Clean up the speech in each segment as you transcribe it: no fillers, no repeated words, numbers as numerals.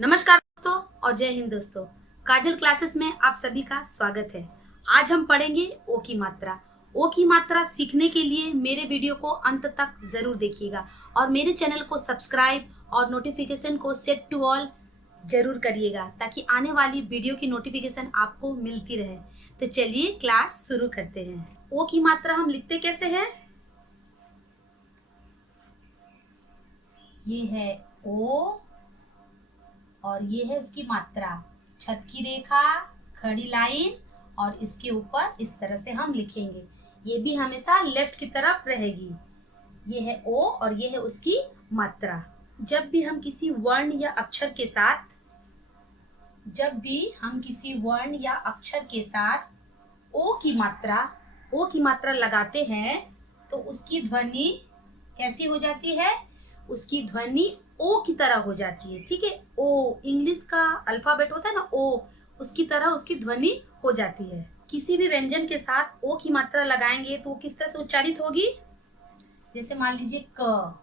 नमस्कार दोस्तों और जय हिंद दोस्तों। काजल क्लासेस में आप सभी का स्वागत है। आज हम पढ़ेंगे ओ की मात्रा। ओ की मात्रा सीखने के लिए मेरे वीडियो को अंत तक जरूर देखिएगा और मेरे चैनल को सब्सक्राइब और नोटिफिकेशन को सेट टू ऑल जरूर करिएगा ताकि आने वाली वीडियो की नोटिफिकेशन आपको मिलती रहे। तो चलिए क्लास शुरू करते हैं। ओ की मात्रा हम लिखते कैसे हैं? ये है ओ और ये है उसकी मात्रा, छत की रेखा, खड़ी लाइन और इसके ऊपर इस तरह से हम लिखेंगे। ये भी हमेशा लेफ्ट की तरफ रहेगी। ये है ओ और ये है उसकी मात्रा। जब भी हम किसी वर्ण या अक्षर के साथ ओ की मात्रा लगाते हैं तो उसकी ध्वनि कैसी हो जाती है? उसकी ध्वनि ओ की तरह हो जाती है। ठीक है, ओ इंग्लिश का अल्फाबेट होता है ना, ओ उसकी तरह उसकी ध्वनि हो जाती है। किसी भी व्यंजन के साथ ओ की मात्रा लगाएंगे तो किस तरह से उच्चारित होगी? जैसे मान लीजिए क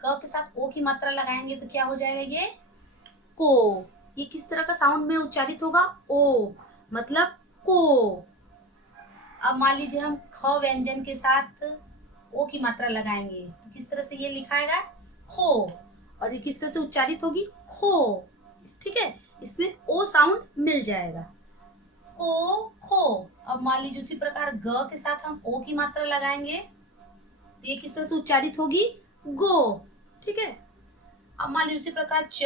के साथ ओ की मात्रा लगाएंगे तो क्या हो जाएगा? ये को। ये किस तरह का साउंड में उच्चारित होगा? ओ मतलब को। अब मान लीजिए हम ख व्यंजन के साथ ओ की मात्रा लगाएंगे तो किस तरह से ये लिखाएगा? खो। और ये किस तरह से उच्चारित होगी? खो। ठीक है, इसमें ओ साउंड मिल जाएगा। को खो। अब मान लीजिए उसी प्रकार ग के साथ हम ओ की मात्रा लगाएंगे तो ये किस तरह से उच्चारित होगी? गो। ठीक है, अब मान लीजिए उसी प्रकार च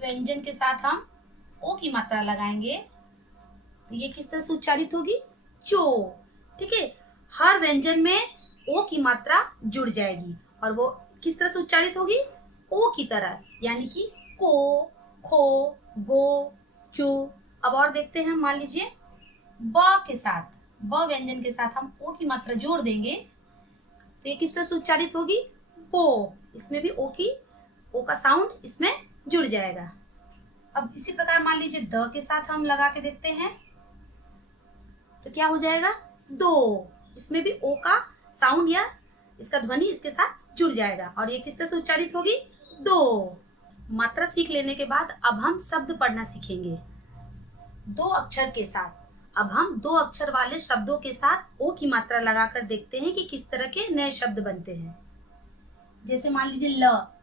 व्यंजन के साथ हम ओ की मात्रा लगाएंगे तो ये किस तरह से उच्चारित होगी? चो। ठीक है, हर व्यंजन में ओ की मात्रा जुड़ जाएगी और वो किस तरह से उच्चारित होगी? ओ की तरह, यानी कि को, खो, गो, चो। अब और देखते हैं, मान लीजिए ब के साथ, ब व्यंजन के साथ हम ओ की मात्रा जोड़ देंगे तो ये किस तरह से उच्चारित होगी? बो। इसमें भी ओ का साउंड इसमें जुड़ जाएगा। अब इसी प्रकार मान लीजिए द के साथ हम लगा के देखते हैं तो क्या हो जाएगा? दो। इसमें भी ओ का साउंड या इसका ध्वनि इसके साथ जुड़ जाएगा और ये किस तरह से उच्चारित होगी? दो। मात्रा सीख लेने के बाद अब हम शब्द पढ़ना सीखेंगे दो अक्षर के साथ। अब हम दो अक्षर वाले शब्दों के साथ ओ की मात्रा लगाकर देखते हैं कि किस तरह के नए शब्द बनते हैं। जैसे मान लीजिए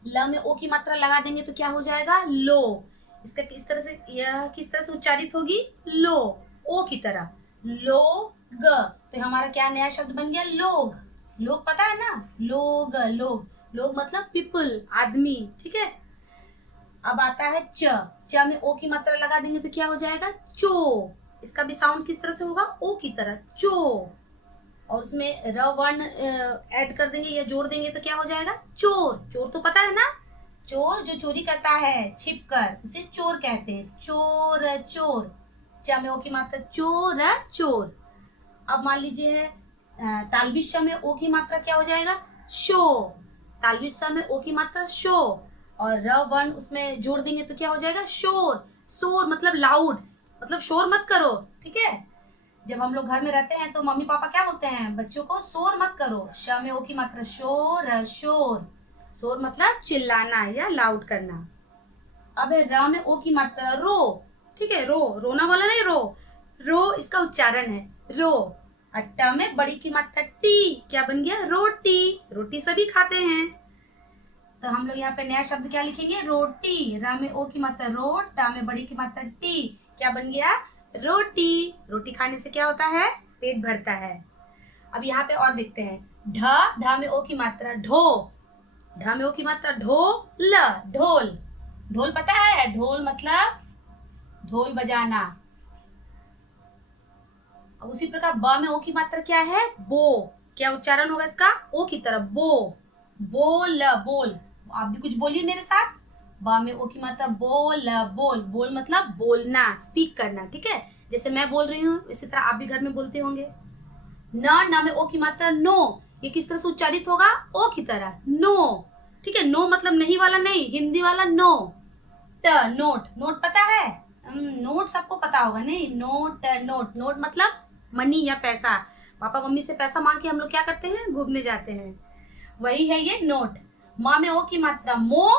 ल में ओ की मात्रा लगा देंगे तो क्या हो जाएगा? लो। इसका किस तरह से, यह किस तरह से उच्चारित होगी? लो, ओ की तरह। लोग। तो हमारा क्या नया शब्द बन गया? लोग। लोग पता है ना? लोग, लोग, लोग मतलब पीपल, आदमी। ठीक है, अब आता है च में ओ की मात्रा लगा देंगे तो क्या हो जाएगा? चो। इसका भी साउंड किस तरह से होगा? ओ की तरह, चो। और उसमें र वर्ण ऐड कर देंगे या जोड़ देंगे तो क्या हो जाएगा? चोर। चोर तो पता है ना? चोर जो चोरी करता है छिप कर, उसे चोर कहते हैं। चोर, चोर। च में ओ की मात्रा चोर, चोर। अब मान लीजिए तालव्य श में ओ की मात्रा क्या हो जाएगा? शो। तालव्य स में ओ की मात्रा शो और र वर्ण उसमें जोड़ देंगे तो क्या हो जाएगा? शोर। शोर मतलब लाउड, मतलब शोर मत करो। ठीक है, जब हम लोग घर में रहते हैं तो मम्मी पापा क्या बोलते हैं बच्चों को? शोर मत करो। श में ओ की मात्रा शोर, शोर। शोर मतलब चिल्लाना या लाउड करना। अब है र में ओ की मात्रा रो। ठीक है, रो, रोना वाला नहीं, रो इसका उच्चारण है रो। अट्टा में बड़ी की मात्रा टी, क्या बन गया? रोटी। रोटी सभी खाते हैं तो हम लोग यहाँ पे नया शब्द क्या लिखेंगे? रोटी। रा में ओ की मात्रा रो, टा में बड़ी की मात्रा टी, क्या बन गया? रोटी। रोटी खाने से क्या होता है? पेट भरता है। अब यहाँ पे और देखते हैं ढ में ओ की मात्रा ढो। ढ में ओ की मात्रा ढो ल, ढोल। ढोल पता है? ढोल मतलब ढोल बजाना। अब उसी प्रकार ब में ओ की मात्रा क्या है? बो। क्या उच्चारण होगा इसका? ओ की तरफ, बो। बोल, बोल। आप भी कुछ बोलिए मेरे साथ। ब में ओ की मात्रा बोल, बोल। बोल मतलब बोलना, स्पीक करना। ठीक है, जैसे मैं बोल रही हूँ इसी तरह आप भी घर में बोलते होंगे। न में ओ की मात्रा नो। ये किस तरह से उच्चारित होगा? ओ की तरह, नो। ठीक है, नो मतलब नहीं वाला नहीं, हिंदी वाला नो। ट नोट। नोट पता है? नोट सबको पता होगा नहीं? Note, note. नोट मतलब मनी या पैसा। पापा मम्मी से पैसा मांग के हम लोग क्या करते हैं? घूमने जाते हैं, वही है ये नोट। माँ में ओ की मात्रा मो,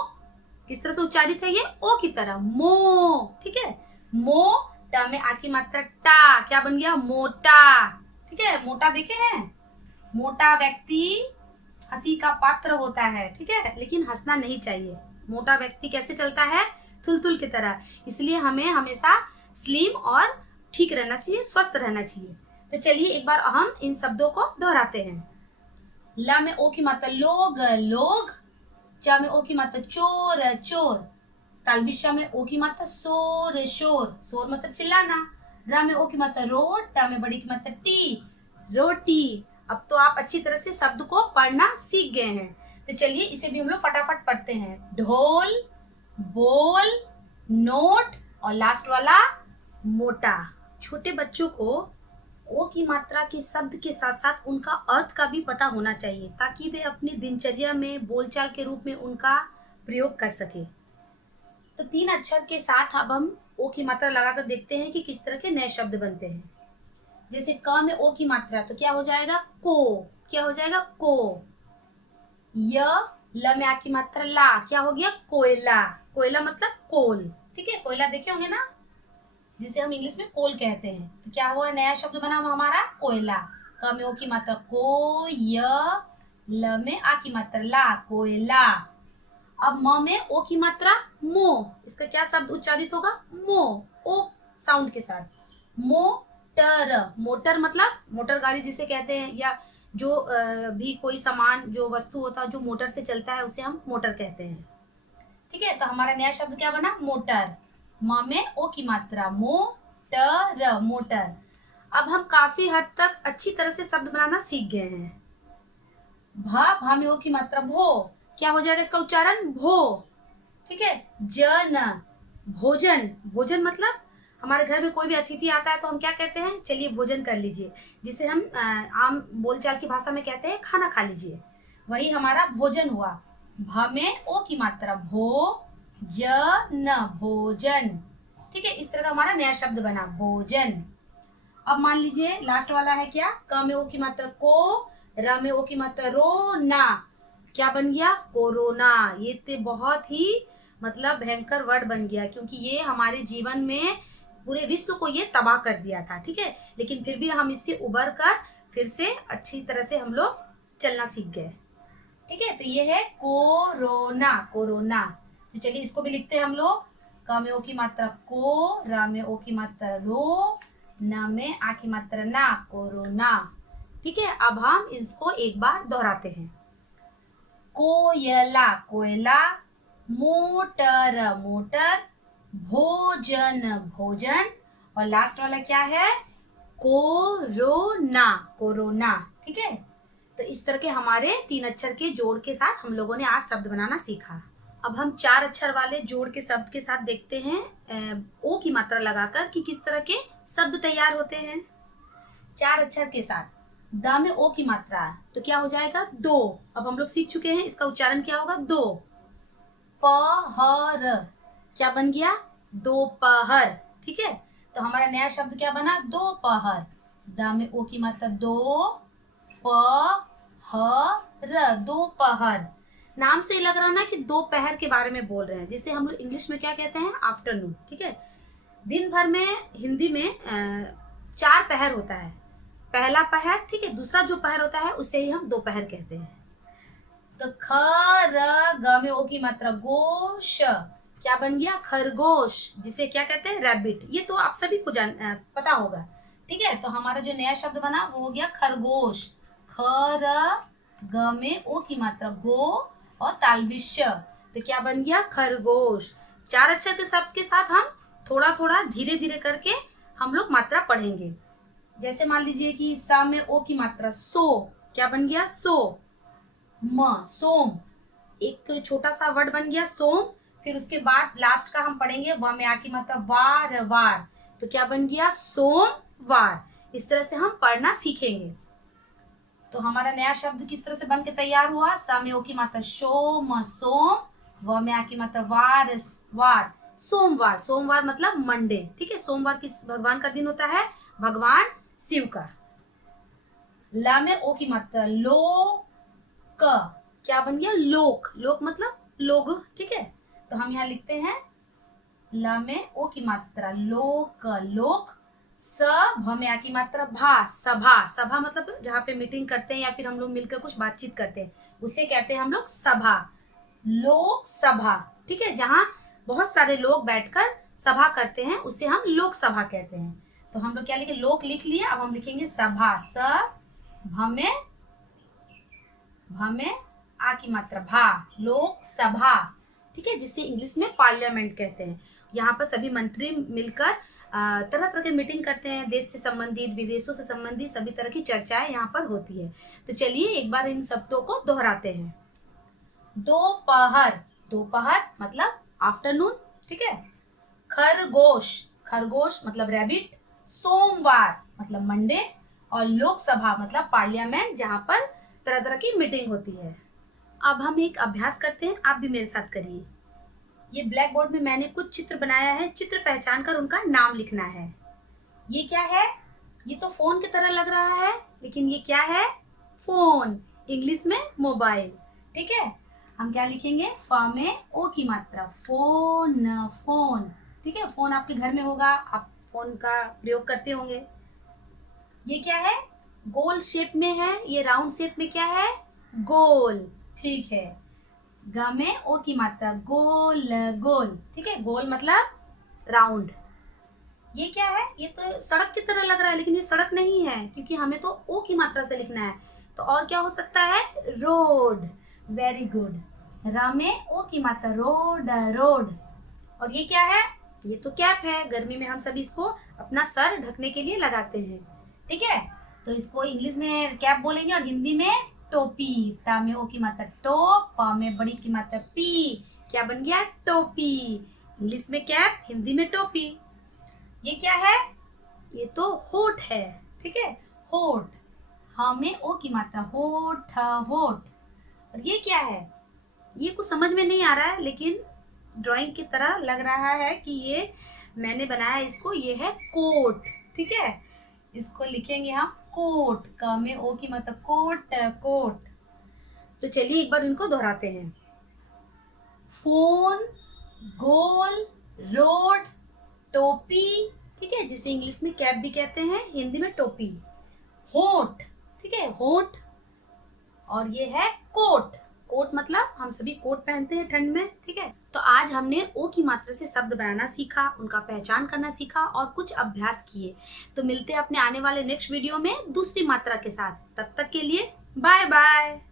किस तरह से उच्चारित है ये? ओ की तरह, मो, ठीक है। मो, ट में आ की मात्रा टा, क्या बन गया? मोटा, ठीक है। मोटा देखे हैं? मोटा व्यक्ति हंसी का पात्र होता है, ठीक है, लेकिन हंसना नहीं चाहिए। मोटा व्यक्ति कैसे चलता है? थुलथुल की तरह। इसलिए हमें हमेशा स्लिम और ठीक रहना चाहिए, स्वस्थ रहना चाहिए। तो चलिए एक बार हम इन शब्दों को दोहराते हैं। ल में ओ की मात्रा लोग, लोग। च में ओ की मात्रा चोर, चोर। तालबिश में ओ की मात्रा शोर, शोर। शोर मतलब चिल्लाना। र में ओ की मात्रा रोट, ट में बड़ी की मात्रा टी, रोटी। अब तो आप अच्छी तरह से शब्द को पढ़ना सीख गए हैं। तो चलिए इसे भी हम लोग फटाफट पढ़ते हैं। ढोल, बोल, नोट और लास्ट वाला मोटा। छोटे बच्चों को ओ की मात्रा के शब्द के साथ साथ उनका अर्थ का भी पता होना चाहिए, ताकि वे अपनी दिनचर्या में बोलचाल के रूप में उनका प्रयोग कर सके। तो 3 अक्षर के साथ अब हम ओ की मात्रा लगाकर देखते हैं कि किस तरह के नए शब्द बनते हैं। जैसे क में ओ की मात्रा तो क्या हो जाएगा? को। क्या हो जाएगा? को। य, ल में आ की मात्रा ला, क्या हो गया? कोयला। कोयला मतलब कोल, ठीक है। कोयला देखे होंगे ना, जिसे हम इंग्लिश में कोल कहते हैं। तो क्या हुआ? नया शब्द बना हुआ हमारा कोयला। क में ओ की मात्रा को, य, ल में आ की मात्रा ला, कोयला। अब म में ओ की मात्रा मो, इसका क्या शब्द उच्चारित होगा? मो, ओ साउंड के साथ। मोटर, मोटर मतलब मोटर गाड़ी जिसे कहते हैं, या जो भी कोई सामान, जो वस्तु होता है जो मोटर से चलता है, उसे हम मोटर कहते हैं, ठीक है। तो हमारा नया शब्द क्या बना? मोटर। म में ओ की मात्रा, मोटर, मोटर। अब हम काफी हद तक अच्छी तरह से शब्द बनाना सीख गए हैं। भा में ओ की मात्रा भो, क्या हो जाएगा इसका उच्चारण? भो, ठीक है। जन, भोजन। भोजन मतलब हमारे घर में कोई भी अतिथि आता है तो हम क्या कहते हैं? चलिए भोजन कर लीजिए, जिसे हम आम बोलचाल की भाषा में कहते हैं खाना खा लीजिए। वही हमारा भोजन हुआ। भ में ओ की मात्रा, भो, जन, भोजन, ठीक है। इस तरह का हमारा नया शब्द बना, भोजन। अब मान लीजिए लास्ट वाला है क्या? क में ओ की मात्रा को, र में ओ की मात्रा रो, ना, क्या बन गया? कोरोना। ये तो बहुत ही मतलब भयंकर वर्ड बन गया, क्योंकि ये हमारे जीवन में पूरे विश्व को ये तबाह कर दिया था, ठीक है। लेकिन फिर भी हम इससे उबर कर फिर से अच्छी तरह से हम लोग चलना सीख गए, ठीक है। तो ये है कोरोना, कोरोना। तो चलिए इसको भी लिखते हैं हम लोग। क में ओ की मात्रा को, र में ओ की मात्रा रो, न में आ की मात्रा ना, कोरोना, ठीक है। अब हम इसको एक बार दोहराते हैं। कोयला, कोयला। Motor, motor. भोजन, भोजन। और लास्ट वाला क्या है? कोरोना, कोरोना, ठीक है। तो इस तरह के हमारे 3 अक्षर के जोड़ के साथ हम लोगों ने आज शब्द बनाना सीखा। अब हम 4 अक्षर वाले जोड़ के शब्द के साथ देखते हैं ओ की मात्रा लगाकर कि किस तरह के शब्द तैयार होते हैं। 4 अक्षर के साथ द में ओ की मात्रा है तो क्या हो जाएगा? दो। अब हम लोग सीख चुके हैं इसका उच्चारण क्या होगा? दो। पहर, क्या बन गया? दोपहर, ठीक है। तो हमारा नया शब्द क्या बना? दोपहर। द में ओ की मात्रा दो, पहर, दोपहर। नाम से लग रहा ना कि दोपहर के बारे में बोल रहे हैं, जिसे हम लोग इंग्लिश में क्या कहते हैं? आफ्टरनून, ठीक है। दिन भर में हिंदी में 4 पहर होता है। पहला पहर, ठीक है, दूसरा जो पहर होता है उसे ही हम दोपहर कहते हैं। तो ख, र, ग में ओ की मात्रा गोश, क्या बन गया? खरगोश, जिसे क्या कहते हैं? रैबिट। ये तो आप सभी को पता होगा, ठीक है। तो हमारा जो नया शब्द बना वो हो गया खरगोश। ख, र, ग में ओ की मात्रा गो और तालबिश, तो क्या बन गया? खरगोश। 4 अक्षर के शब्द के साथ हम थोड़ा थोड़ा धीरे धीरे करके हम लोग मात्रा पढ़ेंगे। जैसे मान लीजिए कि स में ओ की मात्रा सो, क्या बन गया? सो। म, सोम, एक छोटा सा वर्ड बन गया सोम। फिर उसके बाद लास्ट का हम पढ़ेंगे व में आ की मात्रा वार, वार, तो क्या बन गया? सोमवार। इस तरह से हम पढ़ना सीखेंगे। तो हमारा नया शब्द किस तरह से बन के तैयार हुआ? स में ओ की मात्रा सोम, सोम। व में आ की मात्रा वार, वार, सोमवार। सोमवार मतलब मंडे, ठीक है। सोमवार किस भगवान का दिन होता है? भगवान शिव का। ल में ओ की मात्रा लो, क, क्या बन गया? लोक, लोक मतलब लोग, ठीक है। तो हम यहाँ लिखते हैं ल में ओ की मात्रा लोक, लोक, स भ में आ की मात्रा भा, सभा। सभा मतलब जहाँ पे मीटिंग करते हैं या फिर हम लोग मिलकर कुछ बातचीत करते हैं, उसे कहते हैं हम लोग सभा, लोक सभा। ठीक है, जहाँ बहुत सारे लोग बैठकर सभा करते हैं उसे हम लोक सभा कहते हैं। तो हम लोग क्या लिखे, लोक लिख लिए, अब हम लिखेंगे सभा, स भ में आ की मात्रा भा, लोक सभा। ठीक है, जिसे इंग्लिश में पार्लियामेंट कहते हैं। यहाँ पर सभी मंत्री मिलकर तरह तरह के मीटिंग करते हैं, देश से संबंधित, विदेशों से संबंधित सभी तरह की चर्चाएं यहाँ पर होती है। तो चलिए एक बार इन शब्दों को दोहराते हैं। दोपहर, दोपहर मतलब आफ्टरनून। ठीक है, खरगोश, खरगोश मतलब रैबिट। सोमवार मतलब मंडे। और लोकसभा मतलब पार्लियामेंट, जहाँ पर तरह तरह की मीटिंग होती है। अब हम एक अभ्यास करते हैं, आप भी मेरे साथ करिए। ये ब्लैक बोर्ड में मैंने कुछ चित्र बनाया है, चित्र पहचान कर उनका नाम लिखना है। ये क्या है, ये तो फोन की तरह लग रहा है, लेकिन ये क्या है, फोन, इंग्लिश में मोबाइल। ठीक है, हम क्या लिखेंगे, फ में ओ की मात्रा, फोन, फोन। ठीक है, फोन आपके घर में होगा, आप फोन का प्रयोग करते होंगे। ये क्या है, गोल शेप में है, ये राउंड शेप में क्या है, गोल। ठीक है, ग में ओ की मात्रा, गोल, गोल। ठीक है, गोल मतलब राउंड। ये क्या है, ये तो सड़क की तरह लग रहा है, लेकिन ये सड़क नहीं है, क्योंकि हमें तो ओ की मात्रा से लिखना है। तो और क्या हो सकता है, रोड। वेरी गुड, र में ओ की मात्रा, रोड, रोड। और ये क्या है, ये तो कैप है, गर्मी में हम सभी इसको अपना सर ढकने के लिए लगाते हैं। ठीक है, तो इसको इंग्लिश में कैप बोलेंगे और हिंदी में टोपी। टा में ओ की मात्रा टो, प में बड़ी की मात्रा पी, क्या बन गया, टोपी। इंग्लिश में कैप, हिंदी में टोपी। ये क्या है, ये तो होठ है। ठीक है, होठ, ह में ओ की मात्रा, होठ, होठ। और ये क्या है, ये कुछ समझ में नहीं आ रहा है, लेकिन ड्राइंग की तरह लग रहा है कि ये मैंने बनाया इसको, ये है कोट। ठीक है, इसको लिखेंगे हम कोट, क में ओ की मतलब कोट, कोट। तो चलिए एक बार इनको दोहराते हैं। फोन, गोल, रोड, टोपी। ठीक है, जिसे इंग्लिश में कैप भी कहते हैं, हिंदी में टोपी। होठ, ठीक है, होठ। और ये है कोट, कोट मतलब हम सभी कोट पहनते हैं ठंड में। ठीक है, तो आज हमने ओ की मात्रा से शब्द बनाना सीखा, उनका पहचान करना सीखा और कुछ अभ्यास किए। तो मिलते हैं अपने आने वाले नेक्स्ट वीडियो में दूसरी मात्रा के साथ। तब तक के लिए बाय बाय।